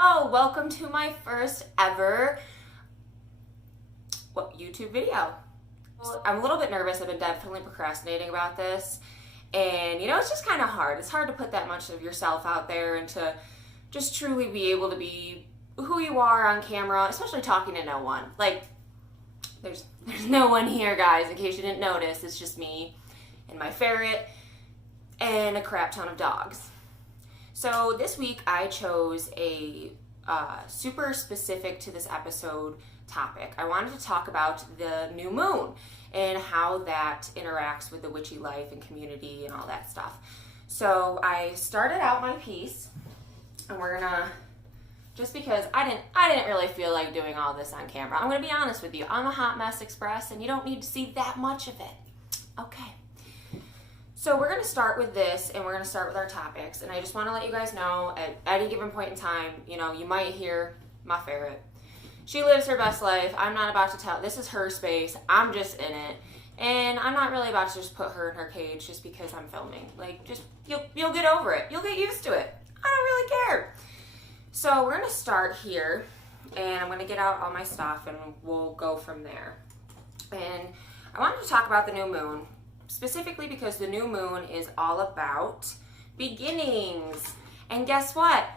Oh, welcome to my first ever YouTube video. I'm a little bit nervous. I've been definitely procrastinating about this. And it's just kind of hard. It's hard to put that much of yourself out there and to just truly be able to be who you are on camera, especially talking to no one. Like, there's no one here, guys, in case you didn't notice. It's just me and my ferret and a crap ton of dogs. So this week I chose a super specific to this episode topic. I wanted to talk about the new moon and how that interacts with the witchy life and community and all that stuff. So I started out my piece, and we're gonna, just because I didn't really feel like doing all this on camera. I'm gonna be honest with you. I'm a hot mess express, and you don't need to see that much of it. Okay. So we're going to start with this, and we're going to start with our topics. And I just want to let you guys know, at any given point in time, you might hear my ferret. She lives her best life. I'm not about to tell. This is her space. I'm just in it. And I'm not really about to just put her in her cage just because I'm filming. Like, just, you'll get over it. You'll get used to it. I don't really care. So we're going to start here, and I'm going to get out all my stuff, and we'll go from there. And I wanted to talk about the new moon, specifically because the new moon is all about beginnings. And guess what?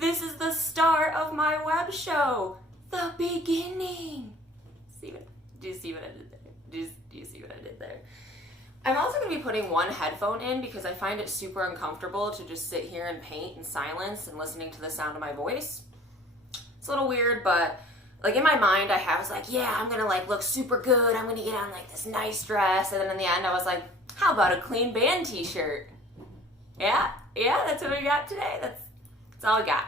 This is the start of my web show, The Beginning. Do you see what I did there? Do you see what I did there? I'm also going to be putting one headphone in because I find it super uncomfortable to just sit here and paint in silence and listening to the sound of my voice. It's a little weird, but like in my mind, I was like, yeah, I'm gonna like look super good. I'm gonna get on like this nice dress. And then in the end, I was like, how about a clean band t-shirt? Yeah, that's what we got today. That's all I got.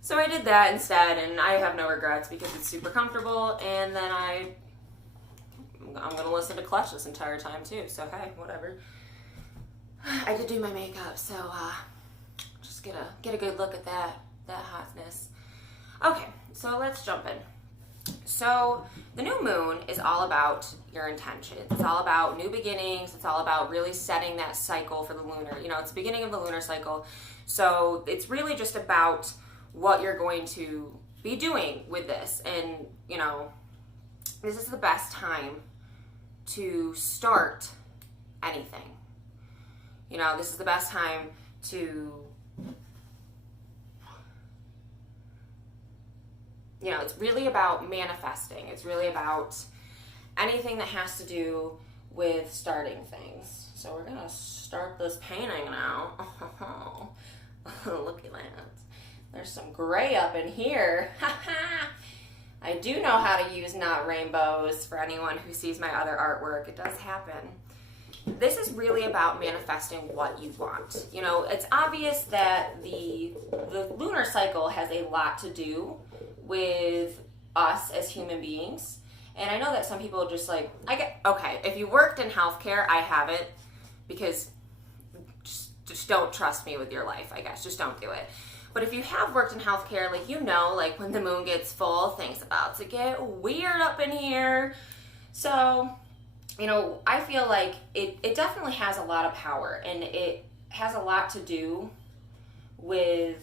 So I did that instead, and I have no regrets because it's super comfortable. And then I'm gonna listen to Clutch this entire time too. So hey, whatever. I did do my makeup, so just get a good look at that hotness. Okay, so let's jump in. So the new moon is all about your intentions. It's all about new beginnings. It's all about really setting that cycle for the lunar. It's the beginning of the lunar cycle. So it's really just about what you're going to be doing with this. And, this is the best time to start anything. This is the best time to it's really about manifesting. It's really about anything that has to do with starting things. So we're going to start this painting now. Oh, look at that. There's some gray up in here. I do know how to use not rainbows for anyone who sees my other artwork. It does happen. This is really about manifesting what you want. It's obvious that the lunar cycle has a lot to do with us as human beings. And I know that some people just like, if you worked in healthcare, I haven't, because just don't trust me with your life, I guess. Just don't do it. But if you have worked in healthcare, like when the moon gets full, things about to get weird up in here. So, I feel like it definitely has a lot of power, and it has a lot to do with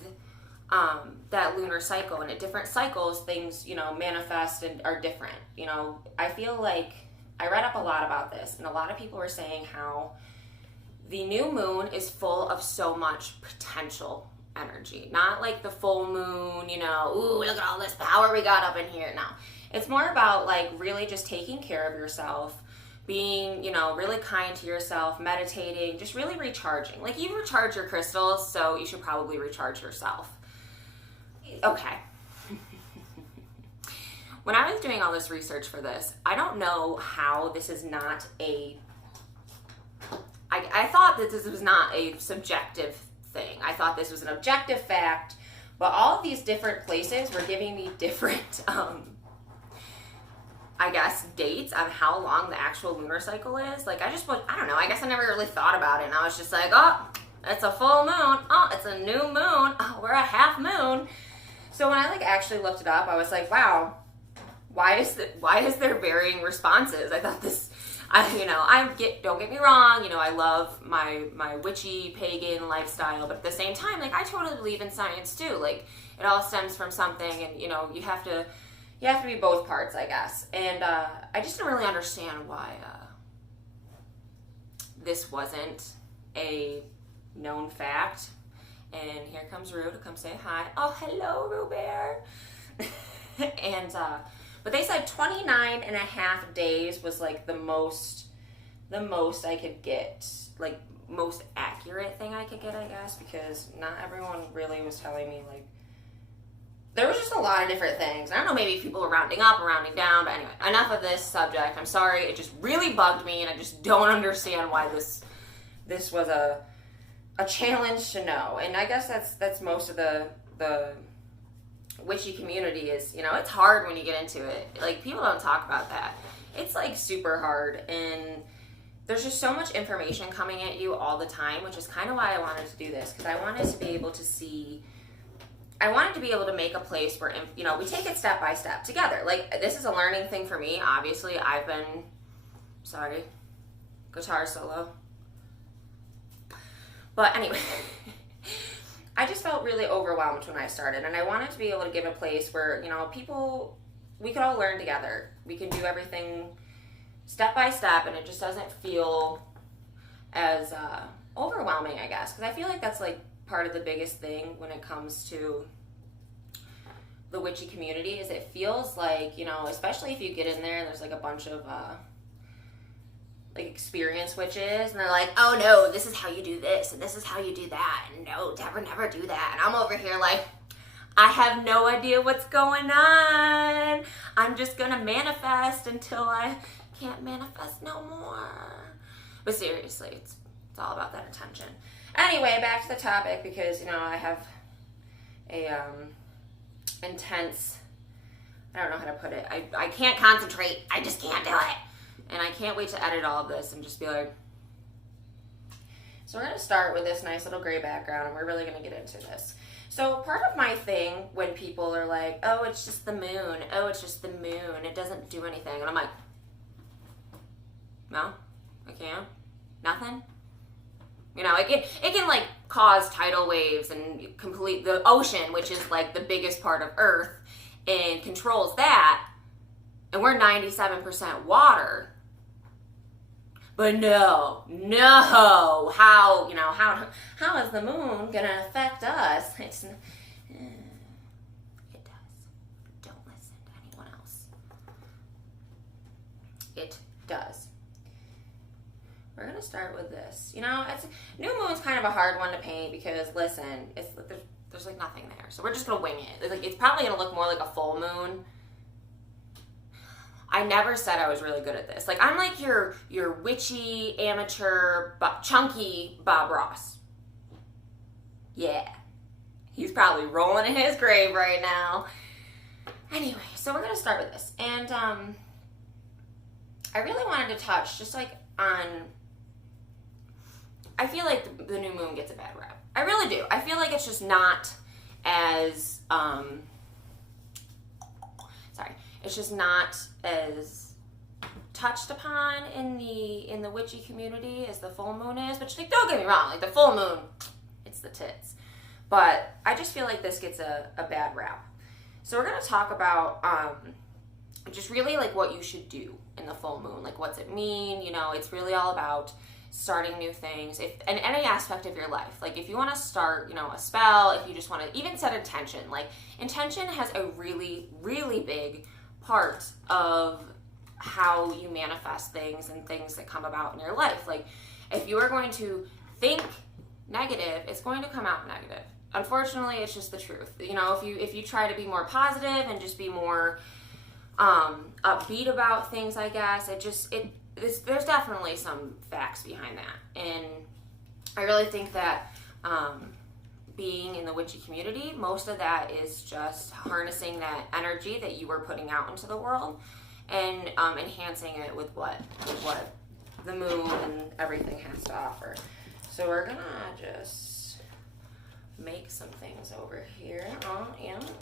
that lunar cycle. And at different cycles, things, manifest and are different. I feel like I read up a lot about this, and a lot of people were saying how the new moon is full of so much potential energy. Not like the full moon, ooh, look at all this power we got up in here. No, it's more about like really just taking care of yourself, being, really kind to yourself, meditating, just really recharging. Like, you recharge your crystals, so you should probably recharge yourself. Okay. When I was doing all this research for this, I don't know how this is not I thought that this was not a subjective thing. I thought this was an objective fact, but all of these different places were giving me different, dates on how long the actual lunar cycle is. Like, I don't know, I guess I never really thought about it, and I was just like, oh, it's a full moon, oh, it's a new moon, oh, we're a half moon. So when I actually looked it up, I was like, wow, why is there varying responses? don't get me wrong, I love my witchy pagan lifestyle, but at the same time, like, I totally believe in science too. Like, it all stems from something, and you have to be both parts, I guess. And I just didn't really understand why this wasn't a known fact. And here comes Rue to come say hi. Oh, hello, Rue Bear. And but they said 29 and a half days was like the most I could get, like most accurate thing I could get, I guess, because not everyone really was telling me, like, there was just a lot of different things. I don't know, maybe people were rounding up or rounding down, but anyway, enough of this subject. I'm sorry, it just really bugged me, and I just don't understand why this was a challenge to know. And I guess that's most of the witchy community is, it's hard when you get into it. Like, people don't talk about that. It's like super hard, and there's just so much information coming at you all the time, which is kind of why I wanted to do this, because I wanted to be able to make a place where, we take it step by step together. Like, this is a learning thing for me. Obviously, guitar solo. But anyway, I just felt really overwhelmed when I started, and I wanted to be able to give a place where, we could all learn together. We can do everything step by step, and it just doesn't feel as overwhelming, I guess, because I feel like that's like part of the biggest thing when it comes to the witchy community is it feels like, especially if you get in there and there's like a bunch of like experienced witches, and they're like, oh no, this is how you do this and this is how you do that, and no, never do that. And I'm over here like, I have no idea what's going on. I'm just gonna manifest until I can't manifest no more. But seriously, it's all about that attention. Anyway, back to the topic, because I have a intense, I don't know how to put it, I can't concentrate. I just can't do it. And I can't wait to edit all of this and just be like, so we're going to start with this nice little gray background, and we're really going to get into this. So part of my thing when people are like, oh, it's just the moon. Oh, it's just the moon. It doesn't do anything. And I'm like, no, I can't. Nothing. It can like cause tidal waves and complete the ocean, which is like the biggest part of Earth, and controls that. And we're 97% water. But no, how is the moon gonna affect us? It does. Don't listen to anyone else. It does. We're gonna start with this. New moon's kind of a hard one to paint because, listen, there's like nothing there. So we're just gonna wing it. It's probably gonna look more like a full moon. I never said I was really good at this. Like, I'm like your witchy, amateur, chunky Bob Ross. Yeah. He's probably rolling in his grave right now. Anyway, so we're going to start with this. And I really wanted to touch just like on, I feel like the new moon gets a bad rap. I really do. I feel like it's just not as, it's just not as touched upon in the witchy community as the full moon is. Which, like, don't get me wrong, like the full moon, it's the tits. But I just feel like this gets a bad rap. So we're gonna talk about just really like what you should do in the full moon. Like, what's it mean? It's really all about starting new things in any aspect of your life. Like, if you want to start, a spell, if you just want to even set intention. Like, intention has a really, really big part of how you manifest things and things that come about in your life. Like, if you are going to think negative, it's going to come out negative. Unfortunately, it's just the truth. If you try to be more positive and just be more upbeat about things, I guess, there's definitely some facts behind that. And I really think that being in the witchy community, most of that is just harnessing that energy that you were putting out into the world and enhancing it with what the moon and everything has to offer. So we're gonna just make some things over here.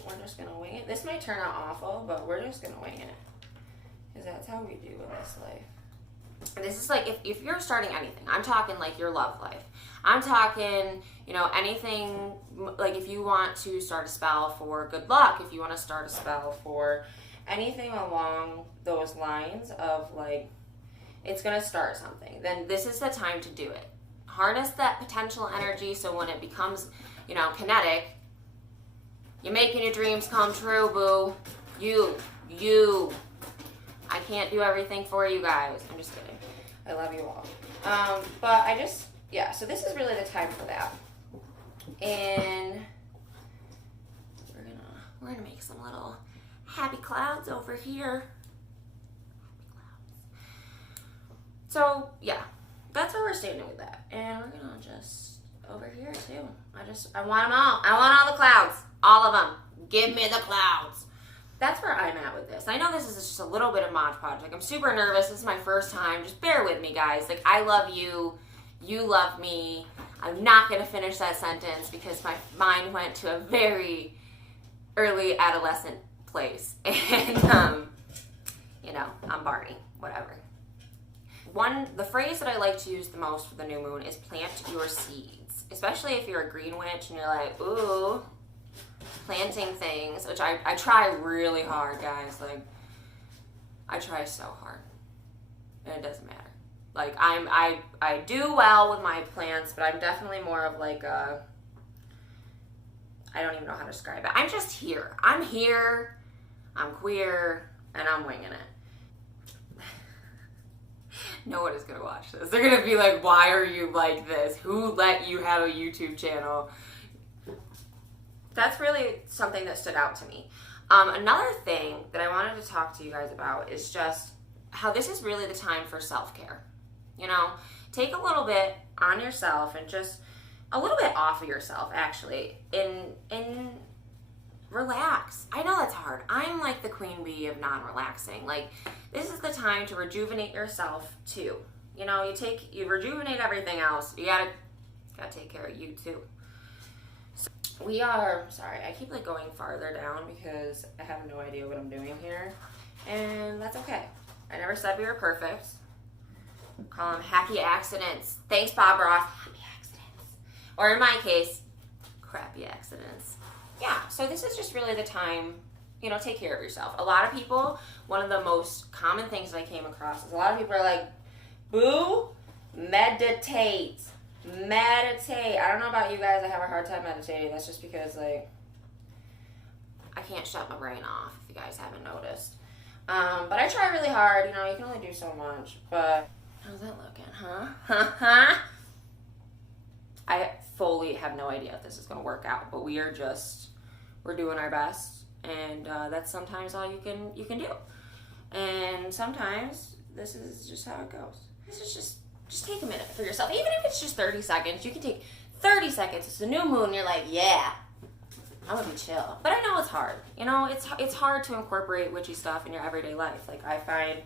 We're just gonna wing it. This might turn out awful, but we're just gonna wing it, because that's how we do in this life. And this is like if you're starting anything, I'm talking like your love life. I'm talking, you know, anything, like if you want to start a spell for good luck, if you want to start a spell for anything along those lines of like, it's going to start something, then this is the time to do it. Harness that potential energy so when it becomes, you know, kinetic, you're making your dreams come true, boo. You. I can't do everything for you guys. I'm just kidding. I love you all. But I just, yeah, so this is really the time for that. And we're gonna make some little happy clouds over here. So yeah, that's where we're standing with that. And we're gonna just over here too. I want them all. I want all the clouds. All of them. Give me the clouds. That's where I'm at with this. I know this is just a little bit of Mod Podge. Like, I'm super nervous. This is my first time. Just bear with me, guys. Like, I love you. You love me. I'm not going to finish that sentence because my mind went to a very early adolescent place. And, you know, I'm Barney. Whatever. The phrase that I like to use the most for the new moon is plant your seeds. Especially if you're a green witch and you're like, ooh, planting things, which I try really hard, guys. Like, I try so hard. And it doesn't matter. Like, I do well with my plants, but I'm definitely more of like a, I don't even know how to describe it. I'm just here. I'm here, I'm queer, and I'm winging it. No one is going to watch this. They're going to be like, why are you like this? Who let you have a YouTube channel? That's really something that stood out to me. Another thing that I wanted to talk to you guys about is just how this is really the time for self-care. You know, take a little bit on yourself and just a little bit off of yourself, actually, and relax. I know that's hard. I'm like the queen bee of non-relaxing. Like, this is the time to rejuvenate yourself too. You know, you rejuvenate everything else. You gotta take care of you too. So sorry, I keep like going farther down because I have no idea what I'm doing here. And that's okay. I never said we were perfect. Call them happy accidents. Thanks, Bob Ross. Happy accidents. Or in my case, crappy accidents. Yeah, so this is just really the time, you know, take care of yourself. A lot of people, one of the most common things that I came across is a lot of people are like, boo, meditate. Meditate. I don't know about you guys, I have a hard time meditating. That's just because, like, I can't shut my brain off, if you guys haven't noticed. But I try really hard. You know, you can only do so much. But how's that looking, huh? I fully have no idea if this is going to work out. But we're doing our best. And that's sometimes all you can do. And sometimes this is just how it goes. This is just take a minute for yourself. Even if it's just 30 seconds, you can take 30 seconds. It's a new moon. You're like, yeah, I'm gonna be chill. But I know it's hard. You know, it's hard to incorporate witchy stuff in your everyday life. Like, I find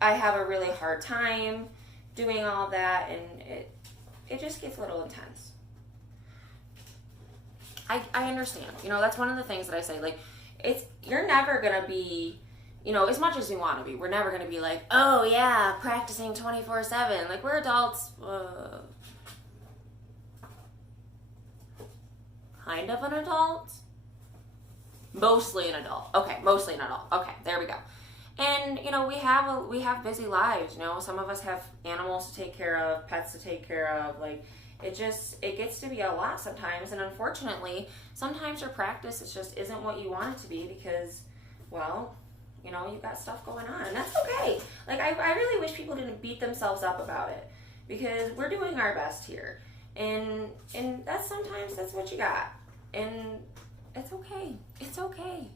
I have a really hard time doing all that, and it just gets a little intense. I understand. You know, that's one of the things that I say. Like, you're never gonna be, you know, as much as we want to be, we're never going to be like, oh yeah, practicing 24/7. Like, we're adults. Kind of an adult. Mostly an adult. Okay, mostly an adult. Okay, there we go. And, you know, we have busy lives, you know. Some of us have animals to take care of, pets to take care of. Like, it gets to be a lot sometimes. And unfortunately, sometimes your practice just isn't what you want it to be because, well, you know, you've got stuff going on, and that's okay. Like, I really wish people didn't beat themselves up about it because we're doing our best here, and sometimes that's what you got, and it's okay. It's okay.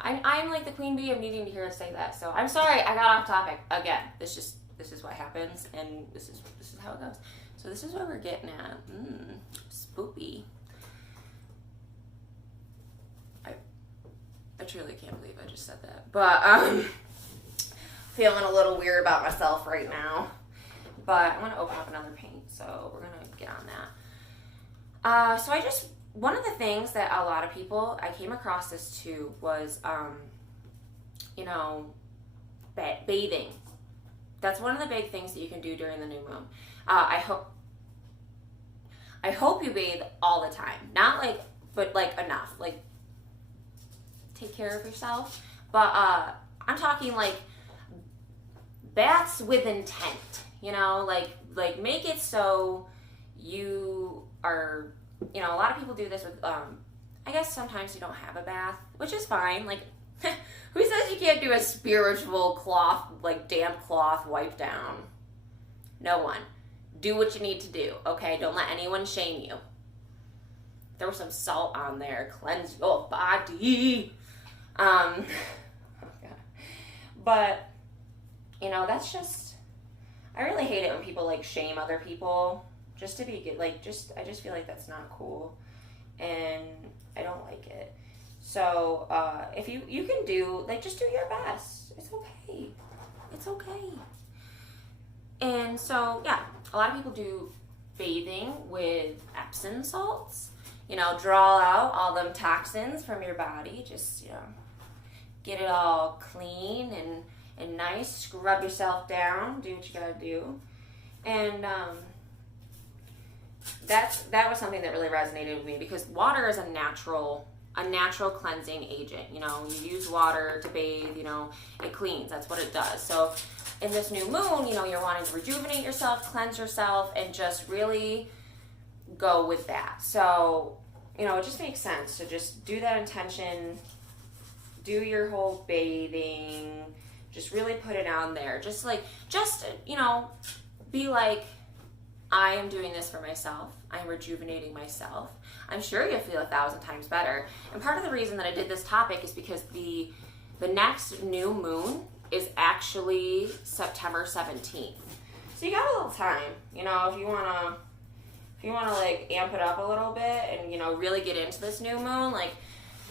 I'm like the queen bee of needing to hear us say that, so I'm sorry I got off topic again. This is what happens, and this is how it goes. So this is what we're getting at. Spoopy. I truly can't believe I just said that. But feeling a little weird about myself right now. But I'm going to open up another paint, so we're going to get on that. One of the things that a lot of people, I came across this too, was, you know, bathing. That's one of the big things that you can do during the new moon. I hope you bathe all the time. Not like, but like enough. Like, take care of yourself. But I'm talking like baths with intent. You know, like make it so you are, you know, a lot of people do this with, I guess sometimes you don't have a bath, which is fine. Like, who says you can't do a spiritual cloth, like damp cloth wipe down? No one. Do what you need to do, okay? Don't let anyone shame you. Throw some salt on there, cleanse your body. Oh God. But, you know, that's just, I really hate it when people like shame other people just to be good. Like, I just feel like that's not cool, and I don't like it. So if you can do, like, just do your best. It's okay. It's okay. And so, yeah, a lot of people do bathing with Epsom salts. You know, draw out all them toxins from your body. Just, you know, get it all clean and nice. Scrub yourself down. Do what you gotta do. And that was something that really resonated with me, because water is a natural cleansing agent. You know, you use water to bathe, you know, it cleans. That's what it does. So in this new moon, you know, you're wanting to rejuvenate yourself, cleanse yourself, and just really go with that. So, you know, it just makes sense to just do that intention, do your whole bathing, just really put it on there. Just, you know, be like, I am doing this for myself. I'm rejuvenating myself. I'm sure you'll feel 1,000 times better. And part of the reason that I did this topic is because the next new moon is actually September 17th. So you got a little time, you know, if you wanna like amp it up a little bit and, you know, really get into this new moon, like,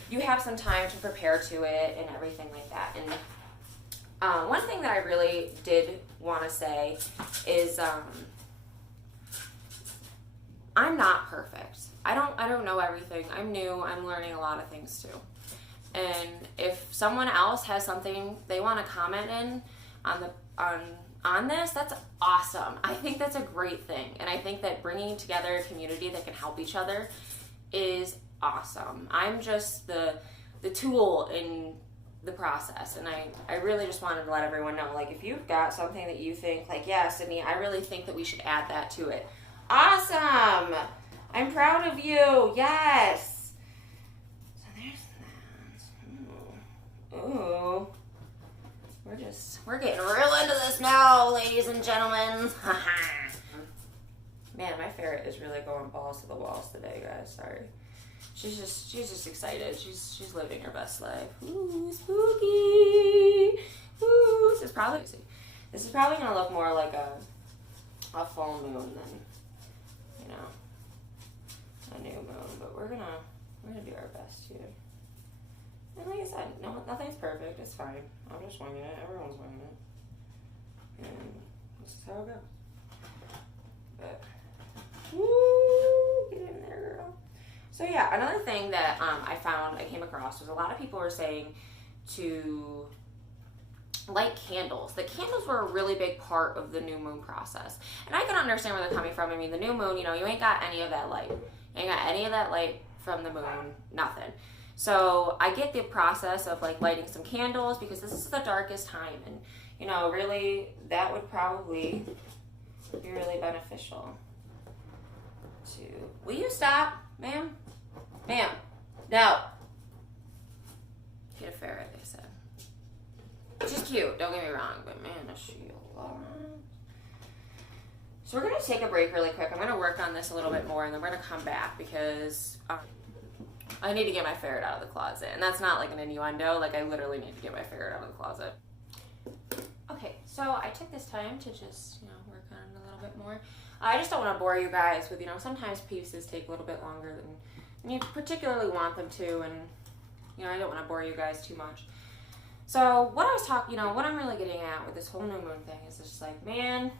you have some time to prepare to it and everything like that. And one thing that I really did want to say is, I'm not perfect. I don't know everything. I'm new. I'm learning a lot of things too. And if someone else has something they want to comment in on this, that's awesome. I think that's a great thing. And I think that bringing together a community that can help each other is awesome. I'm just the tool in the process. And I really just wanted to let everyone know, like, if you've got something that you think, like, yeah, Sydney, I really think that we should add that to it. Awesome! I'm proud of you. Yes. So there's that. Ooh. We're getting real into this now, ladies and gentlemen. Man, my ferret is really going balls to the walls today, guys. Sorry. She's just excited. She's living her best life. Ooh, spooky. Ooh, this is probably gonna look more like a full moon than, you know, a new moon, but we're gonna do our best here. And like I said, nothing's perfect. It's fine. I'm just winging it. Everyone's winging it, and this is how it goes. But woo, get in there, girl. So yeah, another thing that I came across was a lot of people were saying to light candles. The candles were a really big part of the new moon process. And I can understand where they're coming from. I mean, the new moon, you know, you ain't got any of that light. You ain't got any of that light from the moon, nothing. So I get the process of like lighting some candles, because this is the darkest time. And, you know, really, that would probably be really beneficial to... Will you stop, ma'am? Ma'am, no. Get a ferret, they said. She's cute, don't get me wrong, but man, is she alive. So we're going to take a break really quick. I'm going to work on this a little bit more, and then we're going to come back, because I need to get my ferret out of the closet. And that's not like an innuendo. Like, I literally need to get my ferret out of the closet. Okay, so I took this time to just, you know, work on it a little bit more. I just don't want to bore you guys with, you know, sometimes pieces take a little bit longer than you particularly want them to, and, you know, I don't want to bore you guys too much. So what I was talking, you know, what I'm really getting at with this whole new moon thing is just like, man,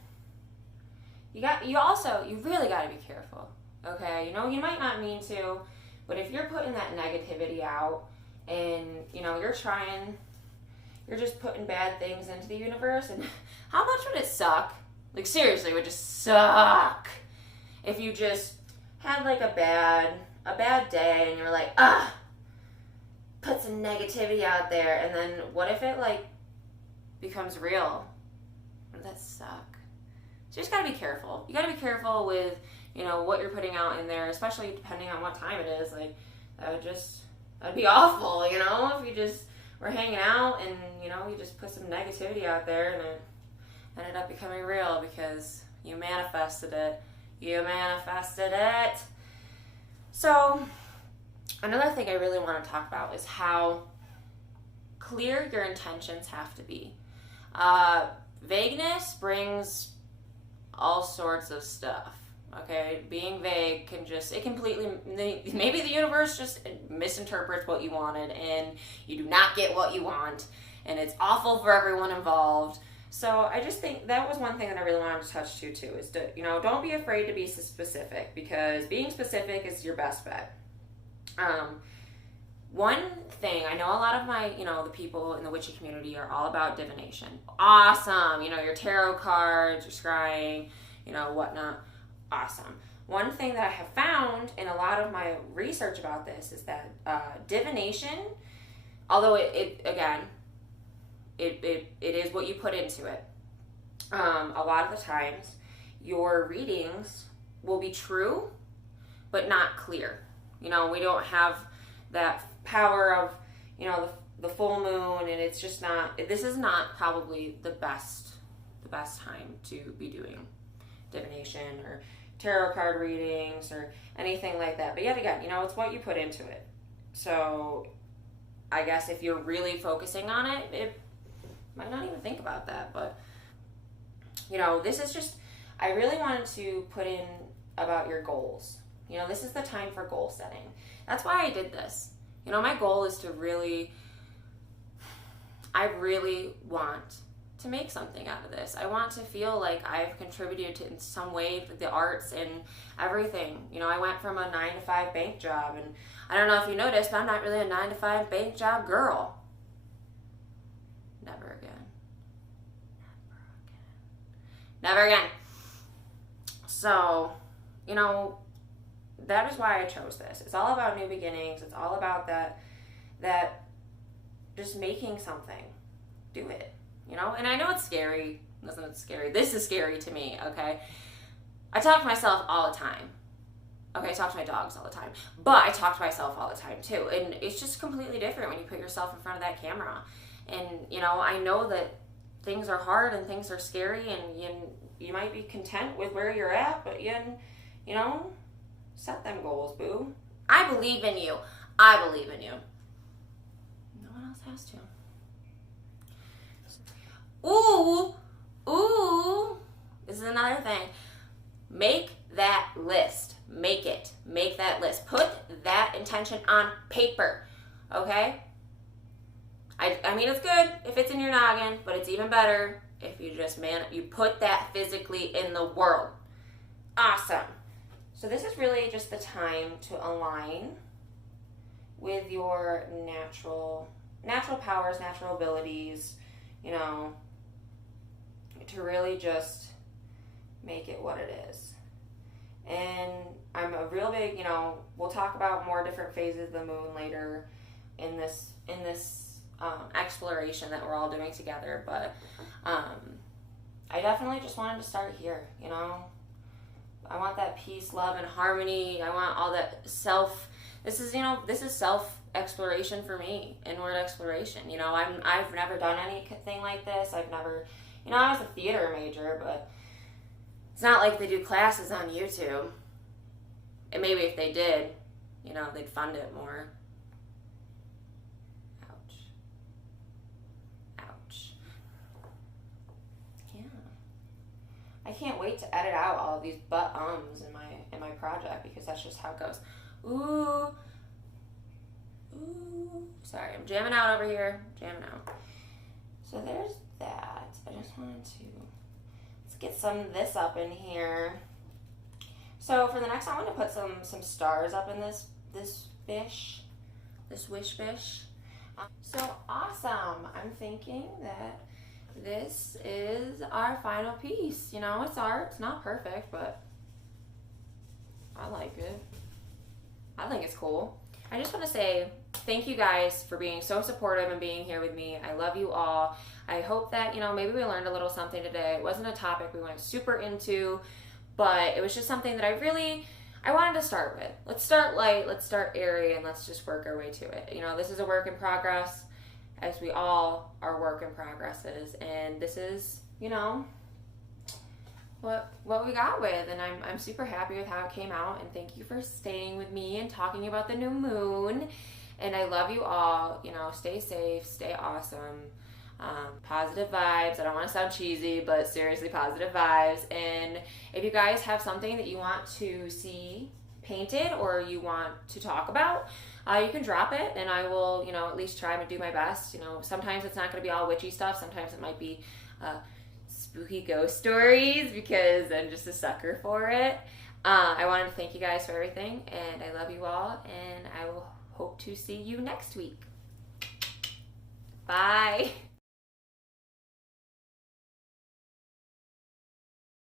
you really got to be careful, okay? You know, you might not mean to, but if you're putting that negativity out and, you know, you're trying you're just putting bad things into the universe. And how much would it suck? Like, seriously, it would just suck if you just had like a bad day and you were like, put some negativity out there, and then what if it like becomes real? Wouldn't that suck? So you just gotta be careful. You gotta be careful with, you know, what you're putting out in there, especially depending on what time it is. Like, that'd be awful, you know, if you just were hanging out and, you know, you just put some negativity out there and it ended up becoming real because you manifested it. You manifested it. So, another thing I really want to talk about is how clear your intentions have to be. Vagueness brings all sorts of stuff. Okay, being vague can maybe the universe just misinterprets what you wanted and you do not get what you want, and it's awful for everyone involved. So I just think that was one thing that I really wanted to touch too, is to, you know, don't be afraid to be specific, because being specific is your best bet. One thing, I know a lot of my, you know, the people in the witchy community are all about divination. Awesome. You know, your tarot cards, your scrying, you know, whatnot. Awesome. One thing that I have found in a lot of my research about this is that divination, although it is what you put into it, a lot of the times your readings will be true but not clear. You know, we don't have that power of, you know, the full moon, and it's just not, this is not probably the best time to be doing divination or tarot card readings or anything like that. But yet again, you know, it's what you put into it. So I guess if you're really focusing on it, it might not even think about that. But, you know, this is just, I really wanted to put in about your goals. You know, this is the time for goal setting. That's why I did this. You know, my goal is to I really want to make something out of this. I want to feel like I've contributed to in some way to the arts and everything. You know, I went from a 9-to-5 bank job, and I don't know if you noticed, but I'm not really a 9-to-5 bank job girl. Never again. Never again. So, you know, that is why I chose this. It's all about new beginnings. It's all about that just making something. Do it. You know, and I know it's scary. Listen, it's scary. This is scary to me, okay? I talk to myself all the time. Okay, I talk to my dogs all the time. But I talk to myself all the time, too. And it's just completely different when you put yourself in front of that camera. And, you know, I know that things are hard and things are scary, and you might be content with where you're at, but you know, set them goals, boo. I believe in you. I believe in you. No one else has to. Ooh, this is another thing. Make that list. Make it. Make that list. Put that intention on paper, okay? I mean, it's good if it's in your noggin, but it's even better if you just, you put that physically in the world. Awesome. So this is really just the time to align with your natural powers, natural abilities, you know, to really just make it what it is. And I'm a real big, you know, we'll talk about more different phases of the moon later in this exploration that we're all doing together. But I definitely just wanted to start here, you know. I want that peace, love, and harmony. I want all that this is self-exploration for me, inward exploration. You know, I've never done anything like this. I've never, you know, I was a theater major, but it's not like they do classes on YouTube. And maybe if they did, you know, they'd fund it more. Ouch. Yeah. I can't wait to edit out all of these but-ums in my project, because that's just how it goes. Ooh. Sorry, I'm jamming out over here. Jamming out. So there's that. I just wanted to, let's get some of this up in here. So for the next, I want to put some stars up in this wish fish. So awesome. I'm thinking that this is our final piece. You know, it's art. It's not perfect, but I like it. I think it's cool. I just want to say thank you guys for being so supportive and being here with me. I love you all. I hope that, you know, maybe we learned a little something today. It wasn't a topic we went super into, but it was just something that I wanted to start with. Let's start light, let's start airy, and let's just work our way to it. You know, this is a work in progress, as we all are work in progresses, and this is, you know, what we got with, and I'm super happy with how it came out, and thank you for staying with me and talking about the new moon, and I love you all. You know, stay safe, stay awesome, positive vibes. I don't want to sound cheesy, but seriously, positive vibes. And if you guys have something that you want to see painted or you want to talk about, you can drop it, and I will, you know, at least try to do my best. You know, sometimes it's not going to be all witchy stuff. Sometimes it might be spooky ghost stories, because I'm just a sucker for it. I wanted to thank you guys for everything, and I love you all, and I will hope to see you next week. Bye.